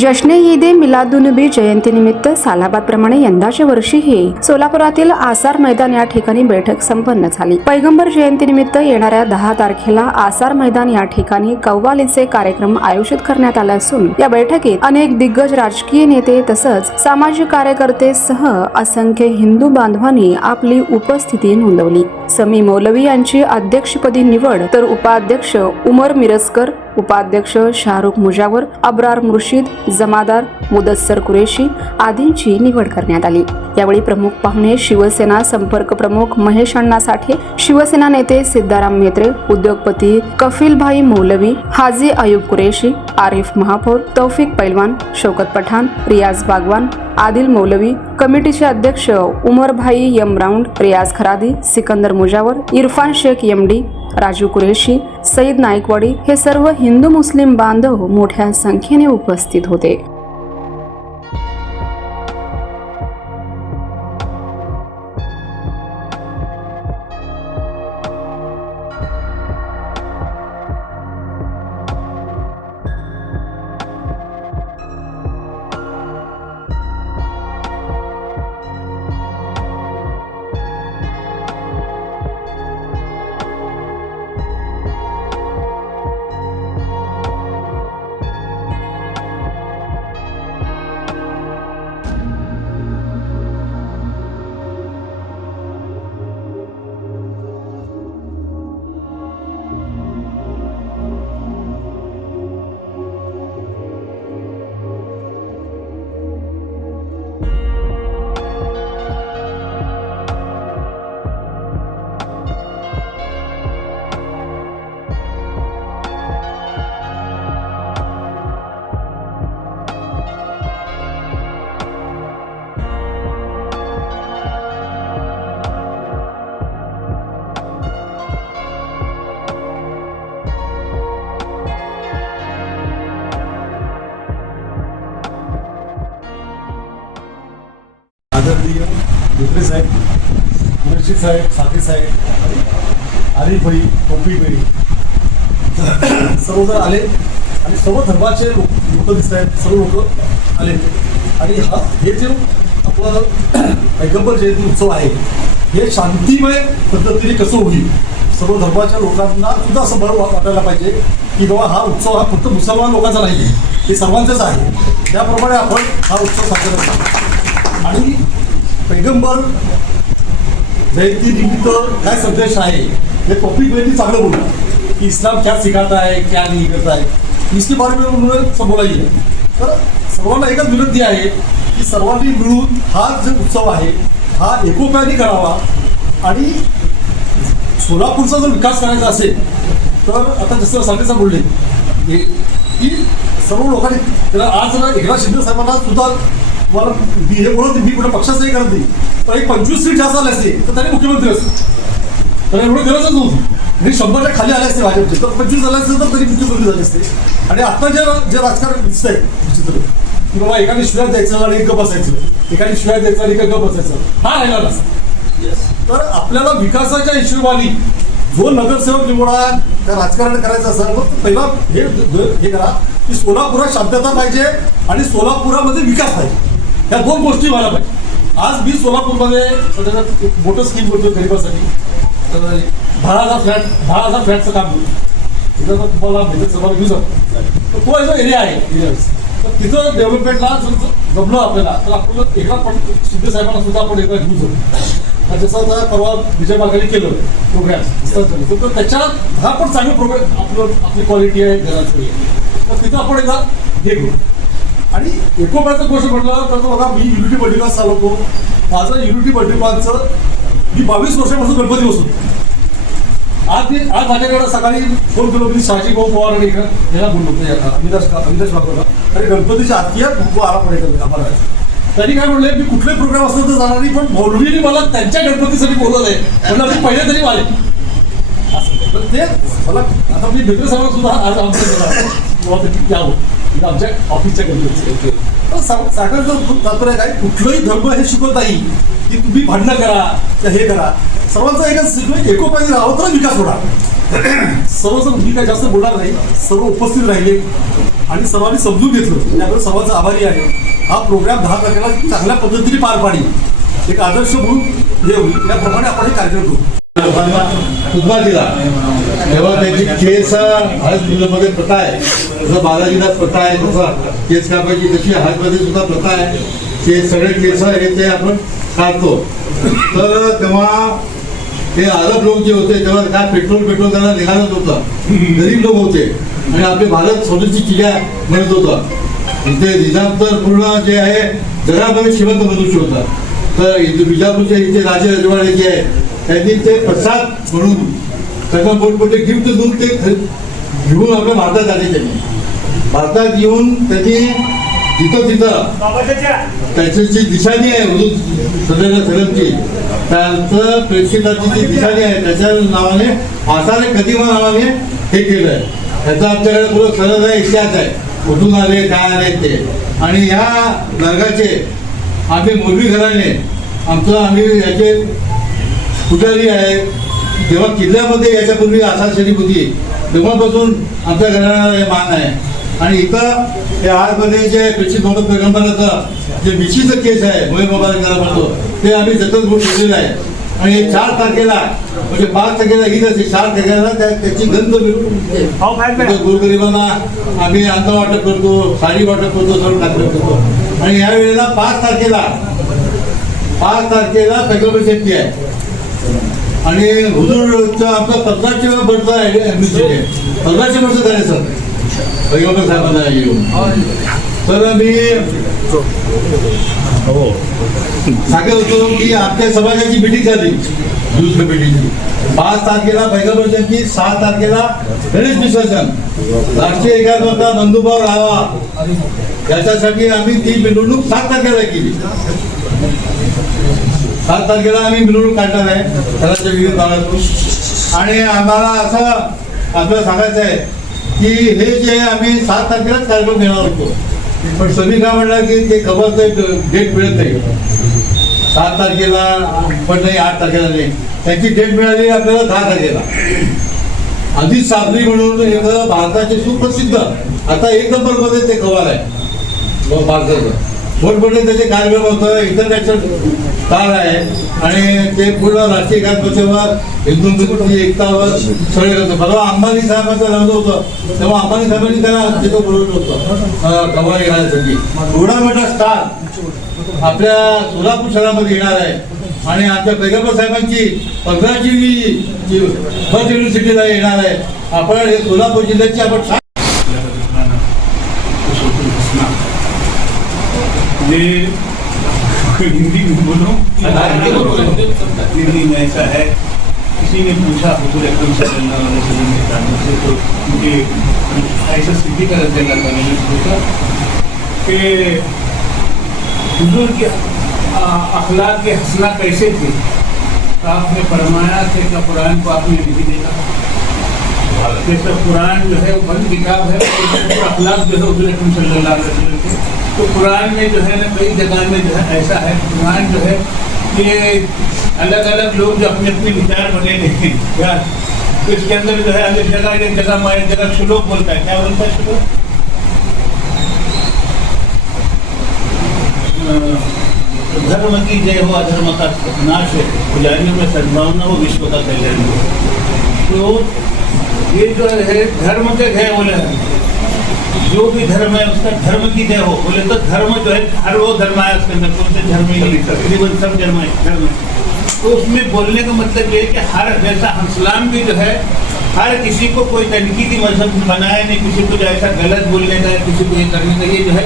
जश्न ईदे मिलादुनबी जयंतीनिमित्त सालाबादप्रमाणे यंदाच्या वर्षीही सोलापुरातील आसार मैदान या ठिकाणी बैठक संपन्न झाली. पैगंबर जयंतीनिमित्त येणाऱ्या दहा तारखेला आसार मैदान या ठिकाणी कव्वालीचे कार्यक्रम आयोजित करण्यात आले असून या बैठकीत अनेक दिग्गज राजकीय नेते तसंच सामाजिक कार्यकर्ते सह असंख्य हिंदू बांधवांनी आपली उपस्थिती नोंदवली. समी मौलवी यांची अध्यक्षपदी निवड तर उपाध्यक्ष उमर मिरजकर उपाध्यक्ष शाहरुख मुजावर अब्रार मुर्शिद जमादार मुदस्सर कुरेशी आदींची निवड करण्यात आली. यावेळी प्रमुख पाहुणे शिवसेना संपर्क प्रमुख महेश अण्णा साठे शिवसेना नेते सिद्धाराम म्हेत्रे उद्योगपती कफिलभाई मौलवी हाजी अयुब कुरेशी आरिफ महापौर तौफिक पैलवान शौकत पठाण रियाज बागवान आदिल मौलवी कमिटीचे अध्यक्ष उमरभाई यम राऊंड रियाज खरादी सिकंदर मुजावर इरफान शेख एमडी राजू कुरेशी सईद नाईकवाडी हे सर्व हिंदू मुस्लिम बांधव मोठ्या संख्येने उपस्थित होते. आदरणीय धोत्रे साहेब मुर्शी साहेब साथी साहेब आरिफ भाई टोपी भाई सर्वजण आले आणि सर्व धर्माचे लोक लोक दिसत आहेत सर्व लोक आले. आणि हा हे जे आपलं पैगंबर जयंती उत्सव आहे हे शांतिमय पद्धतीने कसं होईल? सर्व धर्माच्या लोकांना सुद्धा असं बरं वाटायला पाहिजे की बाबा हा उत्सव हा फक्त मुसलमान लोकांचा नाही आहे हे सर्वांचाच आहे. त्याप्रमाणे आपण हा उत्सव साजरा करतो आणि पैगंबर जयंती निमित्त काय संदेश आहे? हे पब्लिक चांगलं बोललं की इस्लाम क्या शिकायचा आहे क्या नाही करता आहे इसके बारे में तर सर्वांना एकच विनंती आहे की सर्वांनी मिळून हा जो उत्सव आहे हा एकोप्याने करावा. आणि सोलापूरचा जर विकास करायचा असेल तर आता जसं साठेचा बोलले हे- की सर्व लोकांनी त्याला आज ना एकनाथ शिंदे साहेबांना सुद्धा मला मी हे बोलत मी कुठे पक्षाचंही करत नाही. पण एक पंचवीस सीट जास्त आले असते तर त्यांनी मुख्यमंत्री असते. त्याला एवढं गरजच नव्हती. आणि शंभरच्या खाली आले असते भाजपचे. तर पंचवीस झाले असते तर तरी मुख्यमंत्री झाले असते. आणि आता जे जे राजकारण दिसत आहे विचित्र. की बाबा एकाने शिव्या द्यायचं आणि एक बसायचं. एकाने शिव्या द्यायचं आणि एक बसायचं. हा राहिला नसता तर आपल्याला विकासाच्या हिशोबाने जो नगरसेवक निवडा का राजकारण करायचं असेल तर पहिला हे हे करा की सोलापुरात शांतता पाहिजे आणि सोलापुरामध्ये विकास पाहिजे. ह्या दोन गोष्टी व्हायला पाहिजे. आज मी सोलापूरमध्ये सध्या एक मोठं स्कीम करतो गरिबासाठी. दहा हजार फ्लॅट दहा हजार फ्लॅटचं काम करतो तिथं तर तुम्हाला भेटत सभा घेऊ शकतो तो एक एरिया आहे एरिया तर तिथं डेव्हलपमेंटला जर जमलं आपल्याला तर आपण एका पण शिंदे साहेबांना सुद्धा आपण एका घेऊ शकतो जसं आता परवा विजय माघारी केलं प्रोग्राम तर त्याच्यात हा पण चांगला प्रोग्राम आपलं आपली क्वालिटी आहे घराची आहे. तर तिथं आपण एकदा हे करू. आणि एकोप्याचं गोष्ट म्हटलं तर तो बघा मी युनिटी बड्डीपास चालवतो. माझं युनिटी बड्डीपासचं मी बावीस वर्षापासून गणपती बसतो आज मी आज माझ्याकडे सकाळी फोन केलो मी शहाजी भाऊ पवार आणि इकडं याला बोललो होतो या अविनाश अविनाश बाबूला आणि गणपतीच्या आरती आहे कुंकू आला आम्हाला. त्यांनी काय म्हणले मी कुठले प्रोग्राम असतो तर जाणार नाही पण मौलवीने मला त्यांच्या गणपतीसाठी बोलवलं आहे. म्हणजे मी पहिले तरी वाले असं पण ते मला आता मी मित्र सांगत सुद्धा आज आमचं आमच्या ऑफिसच्या गणपती तर सा- सांगायचं तात्पर्य काय? कुठलंही धर्म हे शिकवत नाही. की तुम्ही भांडणं करा तर हे करा. सर्वांचं एकच शिकवलं एकोपायी राहावं तर विकास होणार. सर्वजण मी काय जास्त बोलणार नाही सर्व उपस्थित राहिले. आणि सर्वांनी समजून घेतलं. त्याबद्दल सर्वांचा आभारी आहे. हा प्रोग्राम दहा तारखेला चांगल्या पद्धतीने पार पाडी एक आदर्श म्हणून हे होईल. याप्रमाणे आपण हे कार्यक्रम करू. दिला तेव्हा त्याची केस हळदमध्ये प्रथा आहे. जसं बालाजीला प्रथा आहे तसा केस कापायची तशी हळदमध्ये सुद्धा प्रथा आहे. ते सगळे केस हे ते आपण काढतो. तर तेव्हा हे अरब लोक जे होते तेव्हा काय पेट्रोल पेट्रोल त्यांना निघालत होतं. गरीब लोक होते. आणि आपले भारत सोन्याची चिड्या म्हणत होता. ते निजाम तर पूर्ण जे आहे जगामध्ये श्रीमंत मनुष्य होता. तर इथे बिजापूरचे इथे राजे रजवाडे जे आहे. त्यांनी ते प्रसाद म्हणून त्यांना मोठमोठे गिफ्ट देऊन ते ख- घेऊन आपल्या भारतात आले त्यांनी. भारतात येऊन त्यांनी तिथं तिथं त्याची जी दिशाणी आहे हुजूर सदैव सरमची त्यांचं प्रेक्षिताची जी दिशाणी आहे त्याच्या नावाने आसाने कदिमा नावाने हे केलं आहे ह्याचा आमच्याकडे पुढं सरळ आहे इतिहास आहे. कुठून आले काय आले ते. आणि ह्या दर्गाचे आम्ही मुलगी घराने आमचं आम्ही याचे पुजारी आहे. जेव्हा किल्ल्यामध्ये याच्यापूर्वी आसाद शरीफ होती. तेव्हापासून आमच्या घराला हे मान आहे. आणि इथं हे आतमध्ये जे प्रेषित मोहम्मद पैगंबराचं जे मिशीचं केस आहे मोहे मुबारक त्याला म्हणतो ते आम्ही जतन करून ठेवलेलं आहे. आणि हे चार तारखेला म्हणजे पाच तारखेला ईद असते. चार तारखेला त्या त्याची गंध तिथं गोरगरिबांना आम्ही अन्न वाटप करतो साडी वाटप करतो सर्व कार्यक्रम करतो. आणि या वेळेला पाच तारखेला पाच तारखेला पैगंबर शेट्टी आहे. आणि हुजूरचं आपला पंधराशे वर्ष आहे पंधराशे वर्ष झाले सर. पैगंबर साहेबांना येऊन. तर मी सांगत होतो की आमच्या समाजाची मिटिंग झाली. दुसऱ्या कमिटीची पाच तारखेला पैगंबर जयंती सात तारखेला गणेश विसर्जन. राष्ट्रीय एकात्मता बंधुभाव राहावा. याच्यासाठी आम्ही ती मिरवणूक सात तारखेला केली. सात तारखेला आम्ही मिरवणूक काढणार आहे. घराच्या विविध भागातून आणि आम्हाला असं आपल्याला सांगायचं आहे की हे जे आम्ही सात तारखेलाच कार्यक्रम घेणार होतो पण सभी काय म्हणलं की ते खबर डेट मिळत नाही. सात तारखेला पण नाही आठ तारखेला नाही. त्यांची डेट मिळाली आपल्याला दहा तारखेला. आधीच साबरी म्हणून भारताचे सुप्रसिद्ध आता एक नंबरमध्ये ते खबर आहे. भारताचं. मोठमोठे त्याचे कार्यक्रम होतं इंटरनॅशनल तार आहे? आणि ते पूर्ण राष्ट्रीय एकात्मतेवर हिंदू एकतावर सगळे करतो. परवा अंबानी साहेबांचं लग्न होतं. तेव्हा अंबानी साहेबांनी त्याला तिथं बोलवलं होतं. कमळ घेण्यासाठी. एवढा मोठा स्टार आपल्या सोलापूर शहरामध्ये येणार आहे. आणि आमच्या पैगंबर साहेबांची पंधराची फर्स्ट युनिव्हर्सिटीला येणार आहे. आपण हे सोलापूर जिल्ह्याची आपण ये हिंदी में बोलो। हिंदी में ऐसा है। किसी ने पूछा, हुजूर अकरम सल्लल्लाहु अलैहि के कानों से तो उनके ऐसा सिद्धि कर देना मैंने पूछा, कि हुजूर के अखलाक के हसना कैसे थे? तो आपने फरमाया थे कि कुरान को आपने नहीं देखा? जैसे कुरान जो है, वो बंद किताब है अखलाक जो है, हुजूर अकरम सल्लल्लाहु के तो कुरान में जो है ना, कई जगह में जो है ऐसा है, कुरान जो है ये अलग अलग लोग जो अपने अपने विचार बने लेते हैं। तो इसके अंदर जो है अलग जगह एक जगह में एक जगह श्लोक बोलता है। क्या बोलता है श्लोक? धर्म की जय हो, अधर्म का नाश है पुजारियों में सद्भावना हो, विश्व का कल्याण हो। तो ये जो है धर्म के जय बोले। जो भी धर्म है उसका धर्म की जय हो। बोले तो धर्म जो है हर वो धर्म है उसके अंदर। कौन से धर्म ही? तकरीबन सब धर्म है धर्म तो उसमें बोलने का मतलब ये है कि हर जैसा इस्लाम भी जो है हर किसी को कोई तनकीदी मज़हब बनाया नहीं किसी को जो ऐसा गलत बोलने का है किसी को ये करने का ये जो है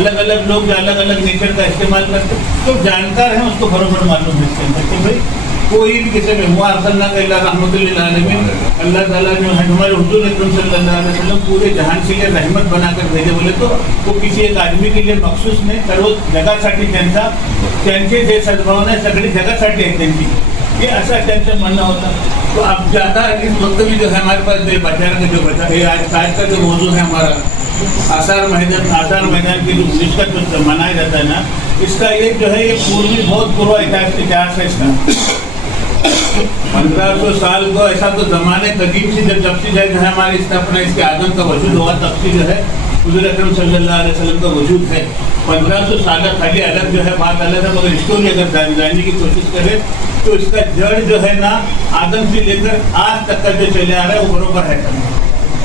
अलग अलग लोग जो अलग अलग नेचर का इस्तेमाल करते हैं। तो जानकार हैं उसको बरोबर मालूम है इसके अंदर। कोई भी किसी में हुआ अरसल्ला का अल्लाह ताला है हमारे हुजूर अकरम सल्लल्लाहु पूरे जहान के लिए रहमत बनाकर भेजे बोले तो वो किसी एक आदमी के लिए मखसूस नाही सर्व जगासाठी त्यांचा त्यांचे जे सद्भावना आहे सगळी जगासाठी आहे त्यांची। ये ऐसा त्यांचं म्हणणं होतं। तो अब ज़्यादा इस वक्त भी जो है हमारे पास जो बचार का जो बचा ये आज आज का जो मौजू है हमारा, आसार मैदान आसार मैदान की जो जिसका जो मनाया जाता है ना, इसका एक जो है, ये पूर्वी, बहुत पूर्व इतिहास इतिहास है इसका। पंद्रह सौ साल को ऐसा तो जमाने कदीम से जब जब से जो है हमारी स्थापना इसके आदम का वजूद हुआ, तब से जो है हजूर अकरम वसल्लम का वजूद है। पंद्रह सौ साल खाली अलग जो है, बात अलग है, मगर स्टोरी अगर जानने की कोशिश करें तो इसका जड़ जो है ना आदम से लेकर आज तक का जो चले आ रहा है, वो बरोबर है।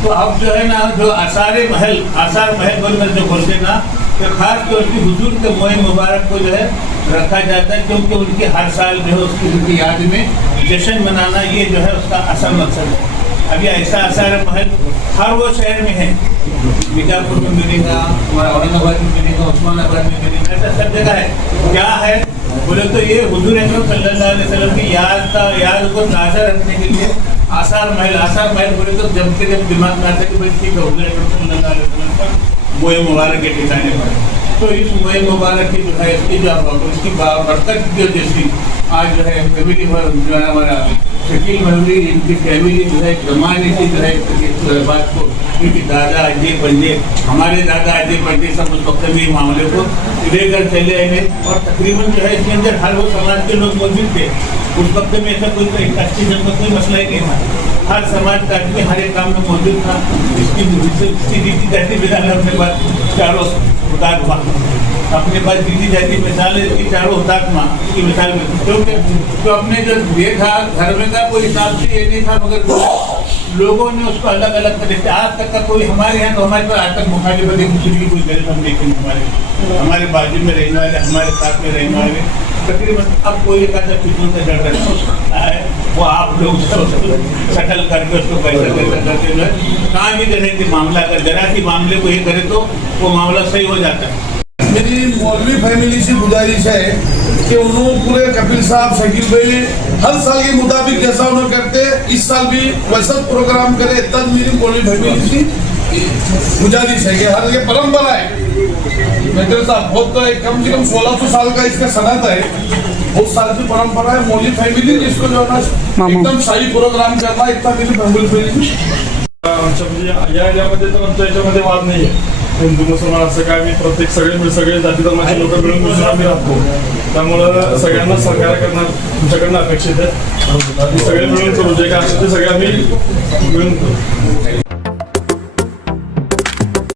तो अब जो है ना, जो आसार महल आसार महल बनकर जो बोलते ना तो खास तौर से हुजूर के मोह मुबारक को जो है रखा जाता है, क्योंकि उनके हर साल जो है उसकी उनकी याद में जश्न मनाना ये जो है उसका असल मकसद है। अभी ऐसा आसार महल हर वो शहर में है। बीजापुर में मिलेगा, हमारा औरंगाबाद में मिलेगा, उस्मानाबाद में मिलेगा, ऐसा सब जगह है। क्या है? बोले तो ये हुजूर अकरम सल्लल्लाहु अलैहि की याद का, याद को ताज़ा रखने के लिए आसार महल आसार महल बोले तो जब के जब दिमाग में आता कि भाई ठीक है, हुजूर अलैहि वसल्लम का मोए मुबारक के ठिकाने पर। तो इस मोए मुबारक की जो है, इसकी जो इसकी बा- जो जैसी आज जो है फैमिली जो है हमारा शकील महली इनकी फैमिली जो है, जमाने की जो है बात को क्योंकि दादा अजय पंडे हमारे दादा अजय पंडे सब उस वक्त में मामले को लेकर चले आए और तकरीबन जो है, इसके अंदर हर वो समाज के लोग मौजूद थे। उस वक्त में ऐसा कोई कास्टिज्म का कोई मसला ही नहीं था। हर समाज का आदमी, हर एक काम में मौजूद था। इसकी इसकी रीति जाति विधान अपने बाद चारों उतार हुआ। अपने पास रीति जाति मिसाल है इसकी चारों हुतात्मा की मिसाल में। क्योंकि तो अपने जो देखा धर्म का कोई हिसाब से ये नहीं था, मगर लोगों ने उसको अलग अलग तरीके आज तक का कोई हमारे यहाँ तो हमारे पास आज तक मुखालिफत एक दूसरे की कोई गलत हम देखेंगे हमारे। हमारे बाजू में रहने वाले, हमारे साथ में रहने वाले, तकरीबन अब कोई एक आधा फितून से डर रखा है वो आप लोग सेटल करके उसको पैसा पैसा करके जो है। कहाँ भी तरह के मामला अगर जरा सी मामले को ये करे तो वो मामला सही हो जाता है। मेरी मौलवी फैमिली से गुजारिश है कि उन्होंने पूरे कपिल साहब, शकील भाई, हर साल के मुताबिक जैसा उन्होंने करते, इस साल भी वैसा प्रोग्राम करे, तब मेरी मौलवी फैमिली से गुजारिश है कि हर ये परंपरा है। बहुत तो एक कम से कम सोलह सौ साल का इसका सनत है बहुत साल की परंपरा है मौलवी फैमिली जिसको जो है ना एकदम सही प्रोग्राम करना इतना मेरी फैमिली म्हणजे या यामध्ये तर आमच्या याच्यामध्ये वाद नाही आहे. हिंदू मुसलमान असं काय मी प्रत्येक सगळे मिळ- सगळे जाती धर्माचे लोक मिळून मिसळून आम्ही राहतो. त्यामुळं सगळ्यांना सहकार्य करणं तुमच्याकडनं अपेक्षित आहे. आणि सगळे मिळून करू. जे काय असेल ते सगळे आम्ही मिळून करू.